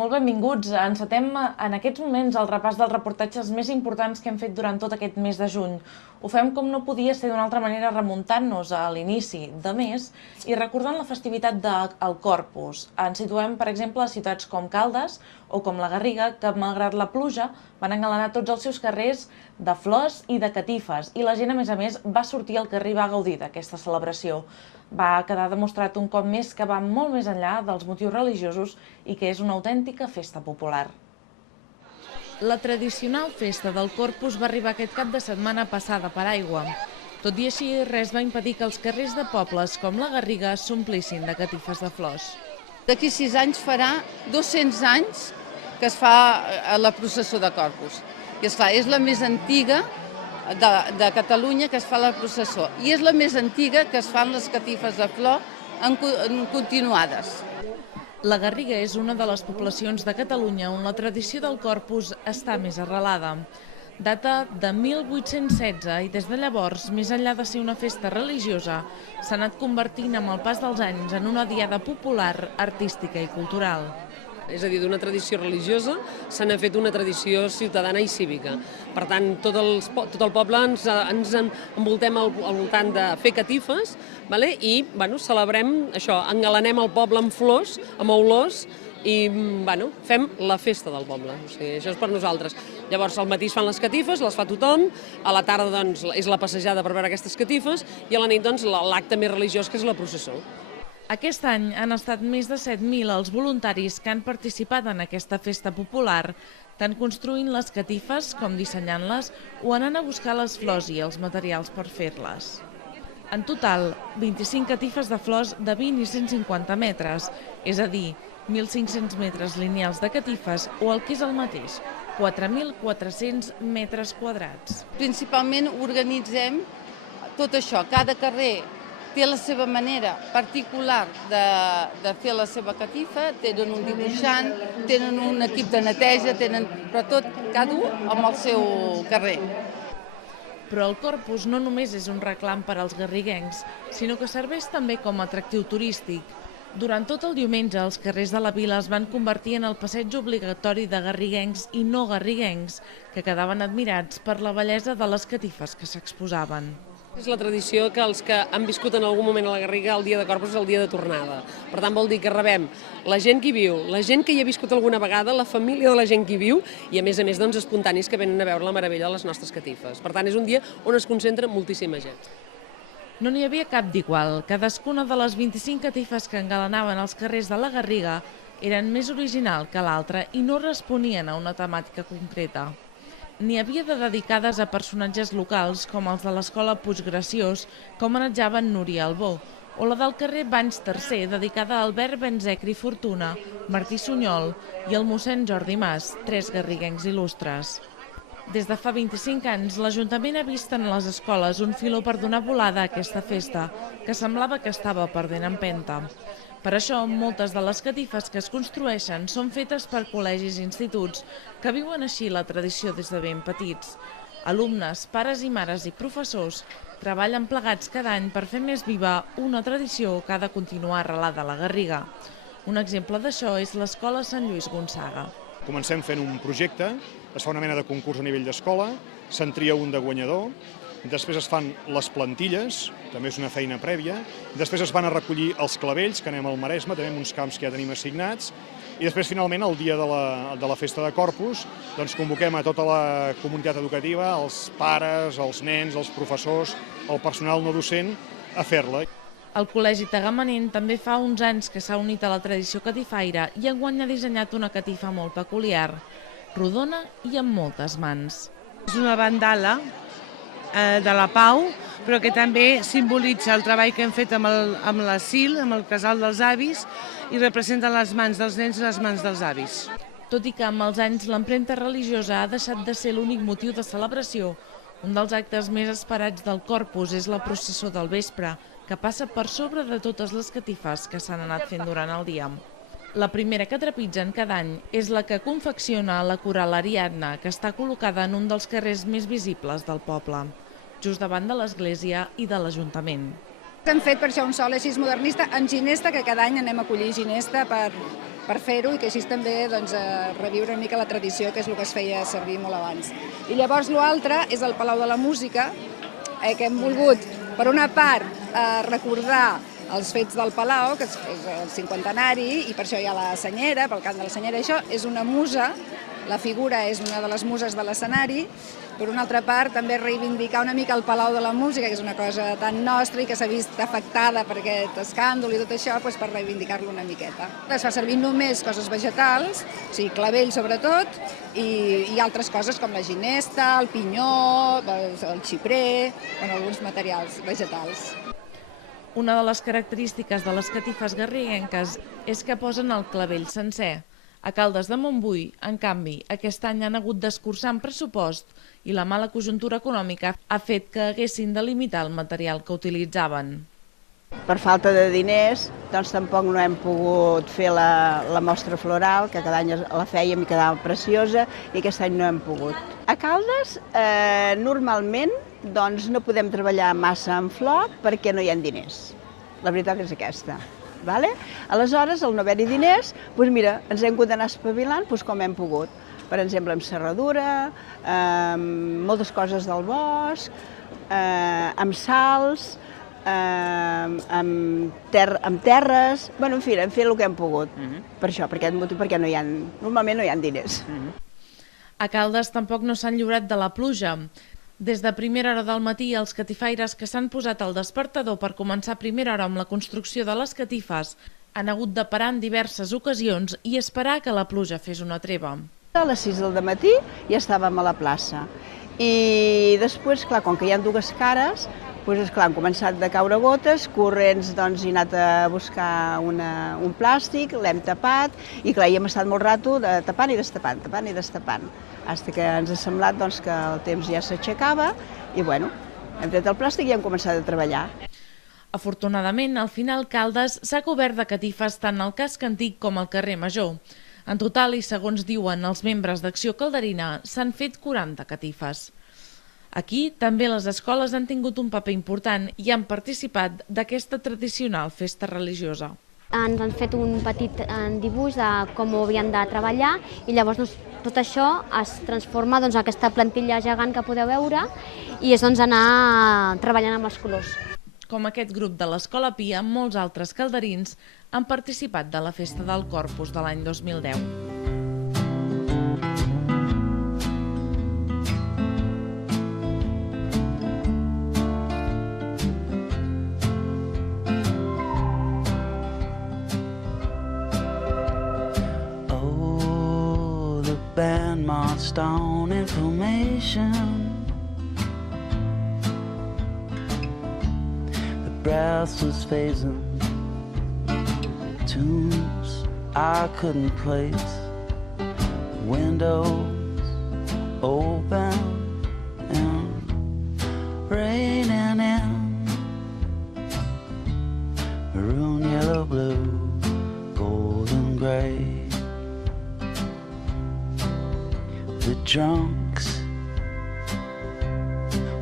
Molt benvinguts. Encetem en aquests moments el repàs dels reportatges més importants que hem fet durant tot aquest mes de juny. Ho fem com no podia ser d'una altra manera, remuntant-nos a l'inici de mes i recordant la festivitat del Corpus. Ens situem, per exemple, a ciutats com Caldes o com la Garriga, que malgrat la pluja van engalanar tots els seus carrers de flors i de catifes i la gent, a més, va sortir al carrer i va gaudir d'aquesta celebració. Va quedar demostrat un cop més que va molt més enllà dels motius religiosos i que és una autèntica festa popular. La tradicional festa del Corpus va arribar aquest cap de setmana passada per aigua. Tot i així, res va impedir que els carrers de pobles com la Garriga s'omplissin de catifes de flors. D'aquí 6 anys farà 200 anys que es fa la processó de Corpus. I esclar, és la més antiga de Catalunya que es fa la processó i és la més antiga que es fan les catifes de flor en continuades. La Garriga és una de les poblacions de Catalunya on la tradició del Corpus està més arrelada. Data de 1816 i des de llavors, més enllà de ser una festa religiosa, s'ha anat convertint amb el pas dels anys en una diada popular, artística i cultural. És a dir, d'una tradició religiosa se n'ha fet una tradició ciutadana i cívica. Per tant, tot el poble ens envoltem al voltant de fer catifes i celebrem això, engalanem el poble amb flors, amb olors i fem la festa del poble. O sigui, això és per nosaltres. Llavors, al matí es fan les catifes, les fa tothom, a la tarda doncs, és la passejada per veure aquestes catifes i a la nit doncs, l'acte més religiós que és la processó. Aquest any han estat més de 7.000 els voluntaris que han participat en aquesta festa popular, tant construint les catifes com dissenyant-les o anant a buscar les flors i els materials per fer-les. En total, 25 catifes de flors de 20 i 150 metres, és a dir, 1.500 metres lineals de catifes o el que és el mateix, 4.400 metres quadrats. Principalment organitzem tot això, cada carrer té la seva manera particular de fer la seva catifa, tenen un dibuixant, tenen un equip de neteja, però tot, cada un amb el seu carrer. Però el Corpus no només és un reclam per als garriguencs, sinó que serveix també com a atractiu turístic. Durant tot el diumenge, els carrers de la vila es van convertir en el passeig obligatori de garriguencs i no garriguencs, que quedaven admirats per la bellesa de les catifes que s'exposaven. És la tradició que els que han viscut en algun moment a la Garriga el dia de Corpus és el dia de tornada. Per tant, vol dir que rebem la gent que hi viu, la gent que hi ha viscut alguna vegada, la família de la gent que hi viu i, a més, doncs, espontanis que venen a veure la meravella de les nostres catifes. Per tant, és un dia on es concentra moltíssima gent. No n'hi havia cap d'igual. Cadascuna de les 25 catifes que engalanaven els carrers de la Garriga eren més original que l'altra i no responien a una temàtica concreta. N'hi havia de dedicades a personatges locals, com els de l'escola Puiggraciós, que homenatjaven Núria Albó, o la del carrer Banys III, dedicada a Albert Benzecri Fortuna, Martí Sunyol i el mossèn Jordi Mas, 3 garriguencs il·lustres. Des de fa 25 anys, l'Ajuntament ha vist en les escoles un filó per donar volada a aquesta festa, que semblava que estava perdent empenta. Per això, moltes de les catifes que es construeixen són fetes per col·legis i instituts que viuen així la tradició des de ben petits. Alumnes, pares i mares i professors treballen plegats cada any per fer més viva una tradició que ha de continuar arrelada a la Garriga. Un exemple d'això és l'Escola Sant Lluís Gonçaga. Comencem fent un projecte, es fa una mena de concurs a nivell d'escola, se'n tria un de guanyador, després es fan les plantilles, també és una feina prèvia, després es van a recollir els clavells, que anem al Maresme, tenim uns camps que ja tenim assignats, i després finalment el dia de la festa de Corpus doncs convoquem a tota la comunitat educativa, els pares, els nens, els professors, el personal no docent, a fer-la. El Col·legi Tagamanent també fa uns anys que s'ha unit a la tradició catifaire i enguany ha dissenyat una catifa molt peculiar, rodona i amb moltes mans. És una bandala de la Pau, però que també simbolitza el treball que hem fet amb l'asil, amb el casal dels avis, i representa les mans dels nens i les mans dels avis. Tot i que amb els anys l'empremta religiosa ha deixat de ser l'únic motiu de celebració, un dels actes més esperats del Corpus és la processó del vespre, que passa per sobre de totes les catifes que s'han anat fent durant el dia. La primera que trepitgen cada any és la que confecciona la Coral Ariadna, que està col·locada en un dels carrers més visibles del poble, just davant de l'església i de l'Ajuntament. Hem fet per això un sol així modernista amb ginesta, que cada any anem a collir ginesta per fer-ho i que així també reviure una mica la tradició, que és el que es feia servir molt abans. I llavors l'altre és el Palau de la Música, que hem volgut, per una part, recordar els fets del Palau, que és el 50enari, i per això hi ha la senyera, pel cant de la senyera. Això és una musa, la figura és una de les muses de l'escenari. Per una altra part, també reivindicar una mica el Palau de la Música, que és una cosa tan nostra i que s'ha vist afectada per aquest escàndol i tot això, doncs per reivindicar-lo una miqueta. Es fa servir només coses vegetals, o sigui, clavell sobretot, i altres coses com la ginesta, el pinyó, el xiprer, alguns materials vegetals. Una de les característiques de les catifes garriguenques és que posen el clavell sencer. A Caldes de Montbui, en canvi, aquest any han hagut d'escurçar en pressupost i la mala conjuntura econòmica ha fet que haguessin de limitar el material que utilitzaven. Per falta de diners, doncs tampoc no hem pogut fer la mostra floral, que cada any la fèiem i quedava preciosa, i aquest any no hem pogut. A Caldes, normalment, doncs no podem treballar massa en flor perquè no hi ha diners. La veritat és aquesta. Aleshores, al no haver-hi diners, doncs mira, ens hem hagut d'anar espavilant com hem pogut. Per exemple, amb serradura, moltes coses del bosc, amb salts, amb terres, en fi, hem fet el que hem pogut. Per això, per aquest motiu, perquè normalment no hi ha diners. A Caldes tampoc no s'han lliurat de la pluja. Des de primera hora del matí, els catifaires que s'han posat al despertador per començar a primera hora amb la construcció de les catifes han hagut de parar en diverses ocasions i esperar que la pluja fes una treva. A les 6 del matí ja estàvem a la plaça i després, clar, com que hi ha dues cares, han començat a caure gotes, corrents, doncs he anat a buscar un plàstic, l'hem tapat i clar, hi hem estat molt rato tapant i destapant, fins que ens ha semblat que el temps ja s'aixecava i hem tret el plàstic i hem començat a treballar. Afortunadament, al final Caldes s'ha cobert de catifes tant al casc antic com al carrer Major. En total, i segons diuen els membres d'Acció Calderina, s'han fet 40 catifes. Aquí també les escoles han tingut un paper important i han participat d'aquesta tradicional festa religiosa. Ens han fet un petit dibuix de com ho havien de treballar i llavors tot això es transforma en aquesta plantilla gegant que podeu veure i és anar treballant amb els colors. Com aquest grup de l'Escola Pia, molts altres calderins han participat de la Festa del Corpus de l'any 2010. Band marched on in formation. The brass was phasing tunes I couldn't place. Windows open and raining in. Maroon, yellow, blue, golden gray. The drunks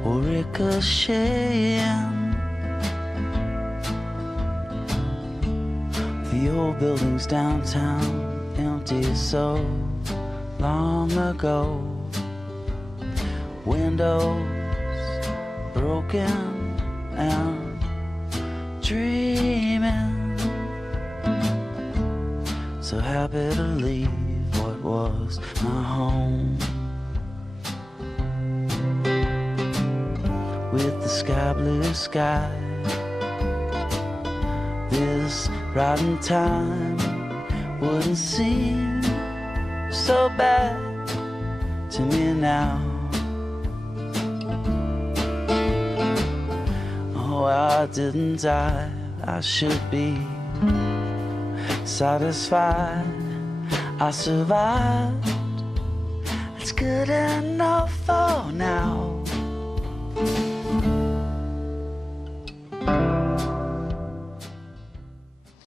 were ricocheting. The old buildings downtown, empty so long ago. Windows broken and dreaming. So happy to leave what was my home, with the sky blue sky. This rotten time wouldn't seem so bad to me now. Oh, I didn't die, I should be satisfied. I survived, it's good enough for now.